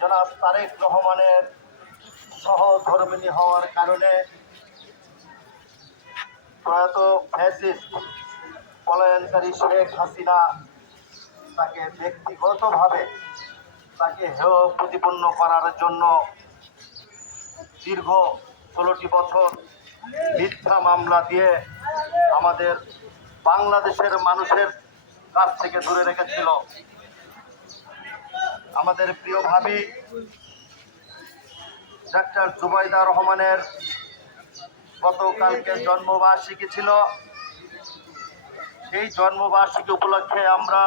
জনাব তারেক রহমানের সহধর্মিণী হওয়ার কারণে প্রয়াত ফ্যাসিস্ট পলায়নকারী শেখ হাসিনা তাকে ব্যক্তিগতভাবে তাকে হেয় প্রতিপন্ন করার জন্য দীর্ঘ 16টি বছর মিথ্যা মামলা দিয়ে আমাদের বাংলাদেশের মানুষের কাছ থেকে দূরে রেখেছিল। আমাদের প্রিয় ভাবি ডাক্তার জুবাইদা রহমানের গতকালকে জন্মবার্ষিকী ছিল। সেই জন্মবার্ষিকী উপলক্ষে আমরা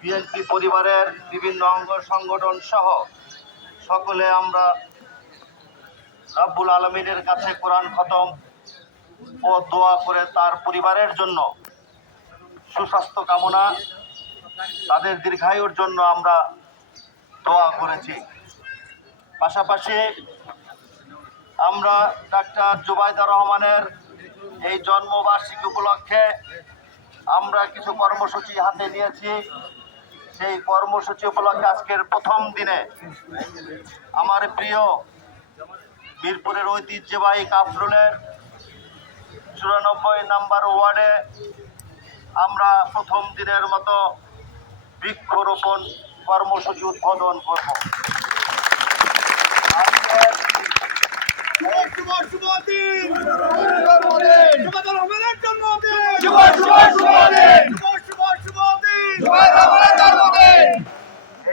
বিএনপি পরিবারের বিভিন্ন অঙ্গ সংগঠন সহ সকলে আমরা রব্বুল আলমিনের কাছে কোরআন খতম ও দোয়া করে তার পরিবারের জন্য সুস্বাস্থ্য কামনা, তাদের দীর্ঘায়ুর জন্য আমরা দোয়া করেছি। পাশাপাশি আমরা ডাক্তার জুবাইদা রহমানের এই জন্মবার্ষিকী উপলক্ষে আমরা কিছু কর্মসূচি হাতে নিয়েছি। সেই কর্মসূচি উপলক্ষে আজকের প্রথম দিনে আমার প্রিয় মিরপুরের ঐতিহ্যবাহী কাফরুলের 94 নম্বর ওয়ার্ডে আমরা প্রথম দিনের মতো বৃক্ষরোপণ কর্মসূচি উদ্বোধন করব।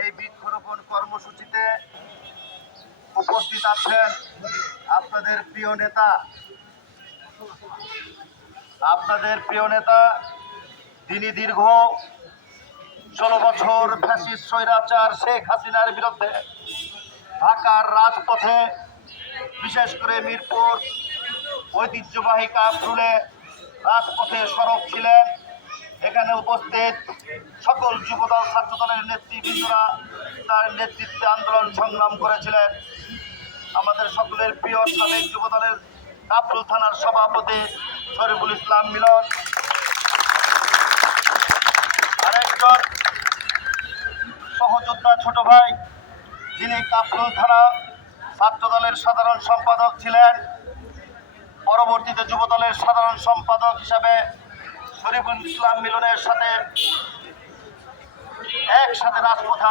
এই বৃক্ষরোপণ কর্মসূচিতে উপস্থিত আছেন আপনাদের প্রিয় নেতা তিনি দীর্ঘ 16 বছর ফ্যাসিস্ট স্বৈরাচার শেখ হাসিনার বিরুদ্ধে ঢাকার রাজপথে, বিশেষ করে মিরপুর ঐতিহ্যবাহী কাফরুলে রাজপথে সরব ছিলেন। এখানে উপস্থিত সকল যুবদল ছাত্রদলের নেতৃবৃন্দরা তার নেতৃত্বে আন্দোলন সংগ্রাম করেছিলেন। আমাদের সকলের প্রিয় সাবেক যুবদলের কাফরুল থানার সভাপতি শরীফুল ইসলাম মিলন, আরেকজন সহযোদ্ধা ছোট ভাই যিনি কাফরুল থানা ছাত্রদলের সাধারণ সম্পাদক ছিলেন, পরবর্তীতে যুবদলের সাধারণ সম্পাদক হিসাবে শরীফুল ইসলাম মিলনের সাথে একসাথে রাজপথে